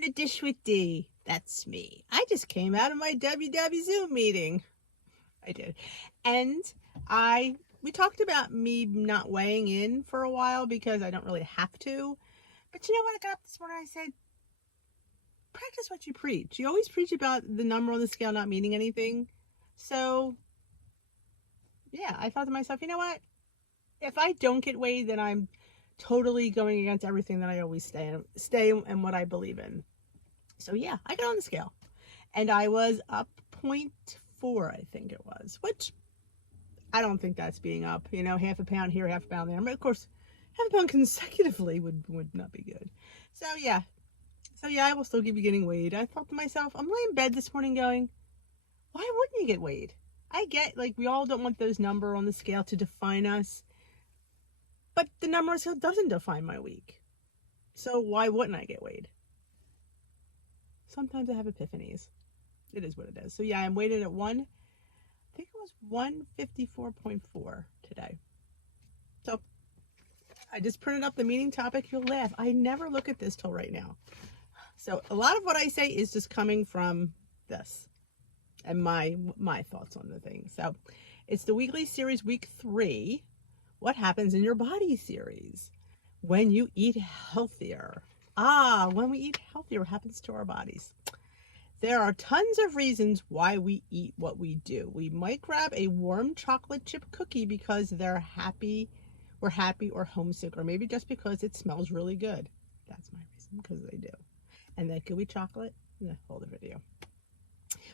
On a dish with D. That's me. I just came out of my WW Zoom meeting. I did. And we talked about me not weighing in for a while because I don't really have to. But you know what? I got up this morning and I said, practice what you preach. You always preach about the number on the scale not meaning anything. So, yeah, I thought to myself, you know what? If I don't get weighed, then I'm totally going against everything that I always stay and what I believe in. So yeah, I got on the scale and I was up 0.4, I think it was, which I don't think that's being up, half a pound here, half a pound there. But of course, half a pound consecutively would not be good. So yeah, I will still be getting weighed. I thought to myself, I'm laying in bed this morning going, why wouldn't you get weighed? I get, like, we all don't want those number on the scale to define us. But the number on the scale doesn't define my week. So why wouldn't I get weighed? Sometimes I have epiphanies. It is what it is. So yeah, I'm weighted at I think it was 154.4 today. So I just printed up the meeting topic. You'll laugh. I never look at this till right now. So a lot of what I say is just coming from this and my thoughts on the thing. So it's the weekly series, week 3. What happens in your body series when you eat healthier? When we eat healthier, what happens to our bodies? There are tons of reasons why we eat what we do. We might grab a warm chocolate chip cookie because we're happy or homesick, or maybe just because it smells really good. That's my reason, because they do. And then gooey chocolate, hold the video.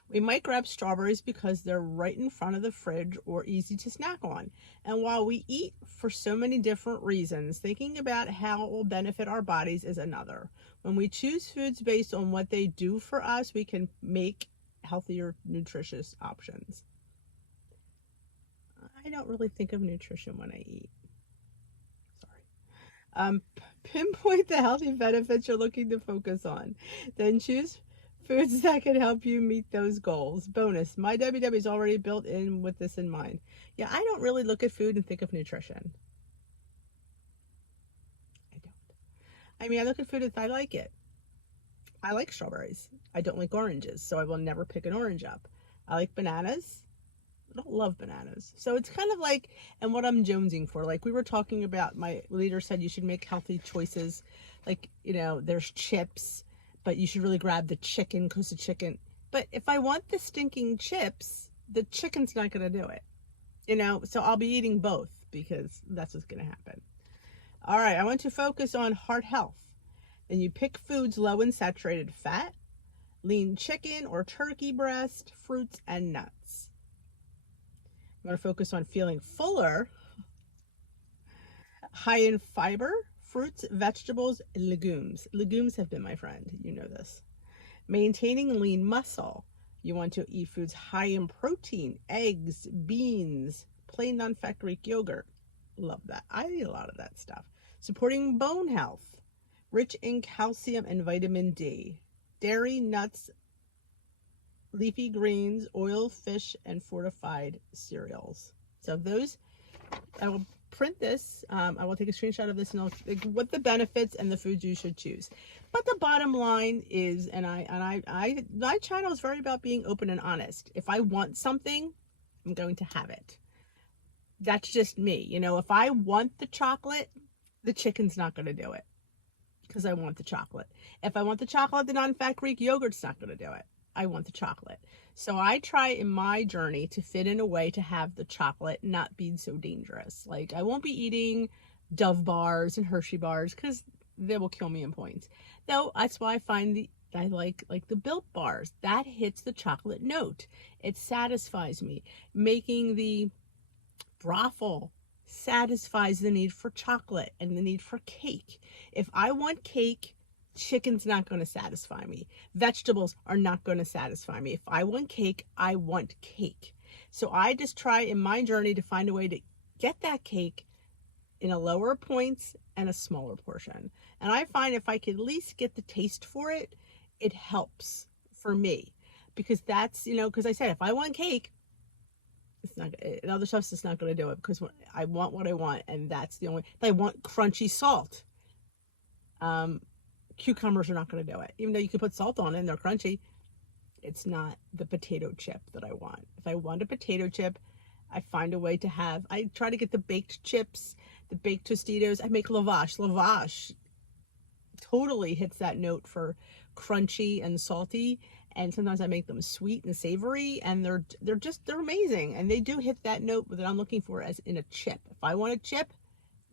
We might grab strawberries because they're right in front of the fridge or easy to snack on. And while we eat for so many different reasons, thinking about how it will benefit our bodies is another. When we choose foods based on what they do for us, we can make healthier, nutritious options. I don't really think of nutrition when I eat. Sorry. Pinpoint the healthy benefits you're looking to focus on. Then choose foods that can help you meet those goals. Bonus, my WW is already built in with this in mind. Yeah, I don't really look at food and think of nutrition. I don't. I mean, I look at food if I like it. I like strawberries. I don't like oranges, so I will never pick an orange up. I like bananas. I don't love bananas. So it's kind of like, and what I'm jonesing for. Like we were talking about, my leader said you should make healthy choices. Like, there's chips, but you should really grab the chicken because the chicken. But if I want the stinking chips, the chicken's not going to do it. So I'll be eating both because that's what's going to happen. All right, I want to focus on heart health. Then you pick foods low in saturated fat, lean chicken or turkey breast, fruits, and nuts. I'm going to focus on feeling fuller, high in fiber, fruits, vegetables, legumes. Legumes have been my friend. You know this. Maintaining lean muscle. You want to eat foods high in protein, eggs, beans, plain non-fat Greek yogurt. Love that. I eat a lot of that stuff. Supporting bone health. Rich in calcium and vitamin D. Dairy, nuts, leafy greens, oil, fish, and fortified cereals. So those, I will print this. I will take a screenshot of this and I'll what the benefits and the foods you should choose. But the bottom line is, my channel is very about being open and honest. If I want something, I'm going to have it. That's just me. If I want the chocolate, the chicken's not going to do it because I want the chocolate. If I want the chocolate, the non-fat Greek yogurt's not going to do it. I want the chocolate. So I try in my journey to fit in a way to have the chocolate not be so dangerous. Like I won't be eating Dove bars and Hershey bars because they will kill me in points. Though that's why I like the Built bars. That hits the chocolate note. It satisfies me. Making the brothel satisfies the need for chocolate and the need for cake. If I want cake, chicken's not going to satisfy me. Vegetables are not going to satisfy me. If I want cake, I want cake. So I just try in my journey to find a way to get that cake in a lower points and a smaller portion. And I find if I could at least get the taste for it, it helps for me. Because that's, because I said, if I want cake, it's not, other stuff's just not going to do it because I want what I want. And that's the only, I want crunchy salt. Cucumbers are not going to do it. Even though you can put salt on it and they're crunchy, it's not the potato chip that I want. If I want a potato chip, I find a way to have, I try to get the baked chips, the baked Tostitos. I make lavash. Lavash totally hits that note for crunchy and salty. And sometimes I make them sweet and savory, and they're amazing. And they do hit that note that I'm looking for as in a chip. If I want a chip,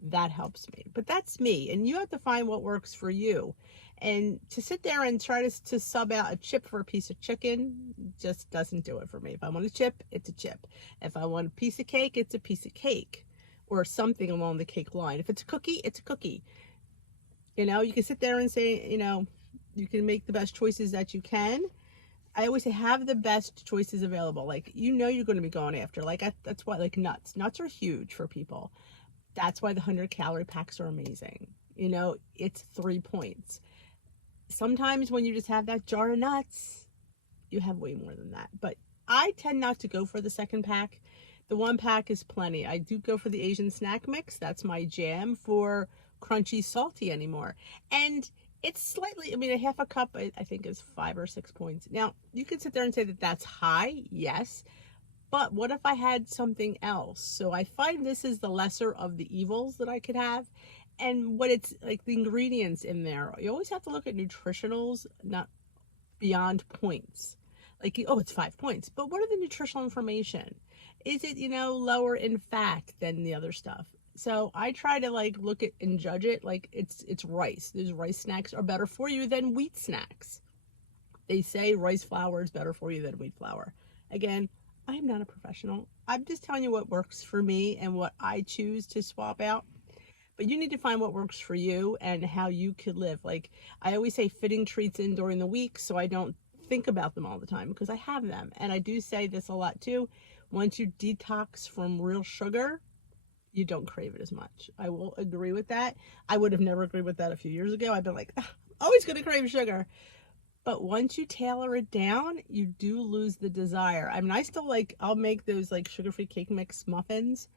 that helps me. But that's me, and you have to find what works for you. And to sit there and try to sub out a chip for a piece of chicken just doesn't do it for me. If I want a chip, it's a chip. If I want a piece of cake, it's a piece of cake, or something along the cake line. If it's a cookie, it's a cookie. You know, you can sit there and say, you know, you can make the best choices that you can. I always say have the best choices available. Like, you know, you're going to be going after, like, that's why, like, nuts are huge for people. That's why the 100-calorie packs are amazing. You know, it's 3 points. Sometimes when you just have that jar of nuts, you have way more than that. But I tend not to go for the second pack. The 1 pack is plenty. I do go for the Asian snack mix. That's my jam for crunchy, salty anymore. And it's slightly, I mean, a half a cup, I think, is 5 or 6 points. Now, you could sit there and say that that's high. Yes. But what if I had something else? So I find this is the lesser of the evils that I could have. And what it's like, the ingredients in there, you always have to look at nutritionals, not beyond points. Like, oh, it's 5 points. But what are the nutritional information? Is it, you know, lower in fat than the other stuff? So I try to like look at and judge it like it's rice. Those rice snacks are better for you than wheat snacks. They say rice flour is better for you than wheat flour. Again, I am not a professional. I'm just telling you what works for me and what I choose to swap out. But you need to find what works for you and how you could live. Like, I always say fitting treats in during the week so I don't think about them all the time, because I have them. And I do say this a lot too. Once you detox from real sugar, you don't crave it as much. I will agree with that. I would have never agreed with that a few years ago. I've been like, always going to crave sugar. But once you tailor it down, you do lose the desire. I mean, I still like, I'll make those like sugar-free cake mix muffins.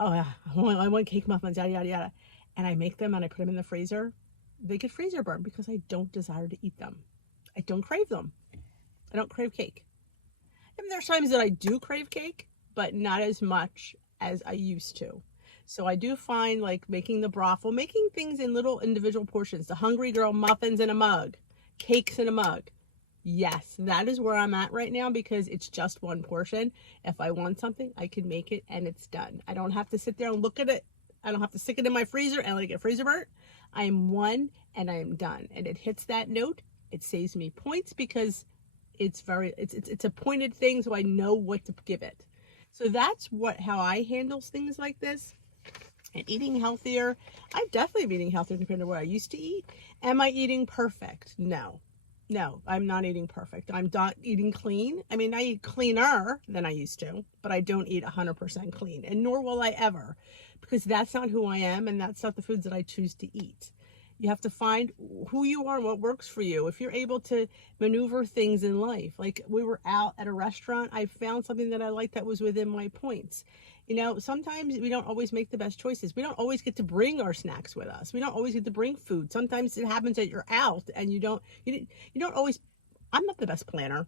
Oh yeah, I want cake muffins, yada, yada, yada. And I make them and I put them in the freezer. They get freezer burn because I don't desire to eat them. I don't crave them. I don't crave cake. And there's times that I do crave cake, but not as much as I used to. So I do find like making the broth, making things in little individual portions. The Hungry Girl muffins in a mug, cakes in a mug. Yes, that is where I'm at right now because it's just one portion. If I want something, I can make it and it's done. I don't have to sit there and look at it. I don't have to stick it in my freezer and let it get freezer burnt. I am one and I am done. And it hits that note. It saves me points because it's a pointed thing, so I know what to give it. So that's how I handle things like this. And eating healthier, I'm definitely eating healthier compared to what I used to eat. Am I eating perfect? No, I'm not eating perfect. I'm not eating clean. I mean, I eat cleaner than I used to, but I don't eat 100% clean, and nor will I ever, because that's not who I am, and that's not the foods that I choose to eat. You have to find who you are and what works for you. If you're able to maneuver things in life, like we were out at a restaurant, I found something that I liked that was within my points. You know, sometimes we don't always make the best choices. We don't always get to bring our snacks with us. We don't always get to bring food. Sometimes it happens that you're out and you don't always, I'm not the best planner,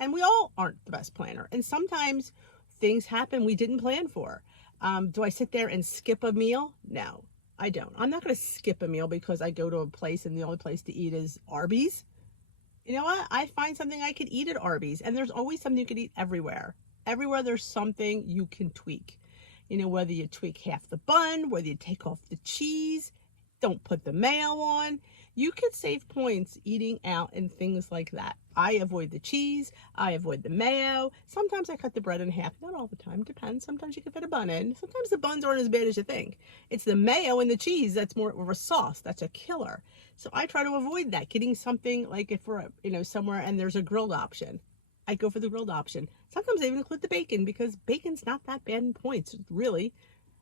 and we all aren't the best planner. And sometimes things happen we didn't plan for. Do I sit there and skip a meal? No, I don't. I'm not going to skip a meal because I go to a place and the only place to eat is Arby's. You know what? I find something I could eat at Arby's, and there's always something you could eat everywhere. Everywhere there's something you can tweak. You know, whether you tweak half the bun, whether you take off the cheese, don't put the mayo on. You could save points eating out and things like that. I avoid the cheese. I avoid the mayo. Sometimes I cut the bread in half. Not all the time. Depends. Sometimes you can fit a bun in. Sometimes the buns aren't as bad as you think. It's the mayo and the cheese that's more of a sauce. That's a killer. So I try to avoid that. Getting something like if we're, somewhere and there's a grilled option, I go for the grilled option. Sometimes I even include the bacon because bacon's not that bad in points, really.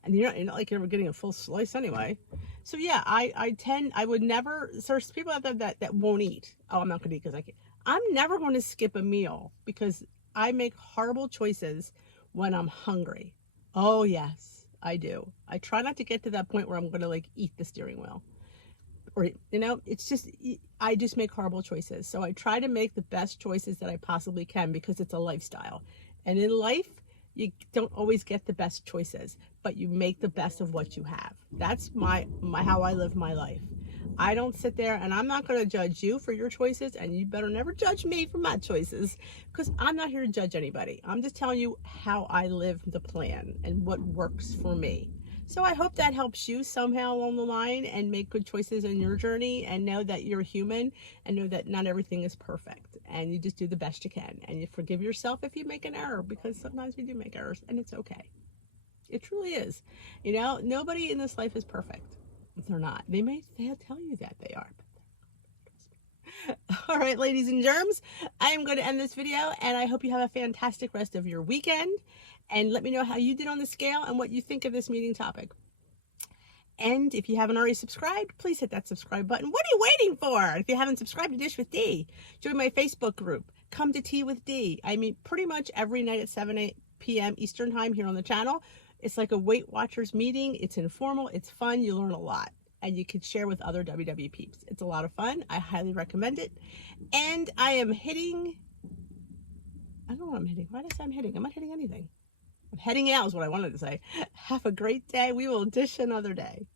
And you're not like you're ever getting a full slice anyway. So yeah, I would never, there's people out there that won't eat. Oh, I'm not going to eat because I can't. I'm never going to skip a meal because I make horrible choices when I'm hungry. Oh yes, I do. I try not to get to that point where I'm going to like eat the steering wheel. or, you know, it's just, I just make horrible choices. So I try to make the best choices that I possibly can because it's a lifestyle. And in life, you don't always get the best choices, but you make the best of what you have. That's my how I live my life. I don't sit there, and I'm not going to judge you for your choices, and you better never judge me for my choices, because I'm not here to judge anybody. I'm just telling you how I live the plan and what works for me. So I hope that helps you somehow along the line and make good choices in your journey, and know that you're human, and know that not everything is perfect, and you just do the best you can, and you forgive yourself if you make an error, because sometimes we do make errors, and it's okay. It truly is. You know, nobody in this life is perfect. They're not. They'll tell you that they are. But all right, ladies and germs, I am going to end this video, and I hope you have a fantastic rest of your weekend. And let me know how you did on the scale and what you think of this meeting topic. And if you haven't already subscribed, please hit that subscribe button. What are you waiting for? If you haven't subscribed to Dish with D, join my Facebook group. Come to Tea with D. I meet pretty much every night at 7 p.m. Eastern time here on the channel. It's like a Weight Watchers meeting. It's informal. It's fun. You learn a lot. And you can share with other WW peeps. It's a lot of fun. I highly recommend it. And I am hitting... I don't know what I'm hitting. Why did I say I'm hitting? I'm not hitting anything. I'm heading out is what I wanted to say. Have a great day. We will dish another day.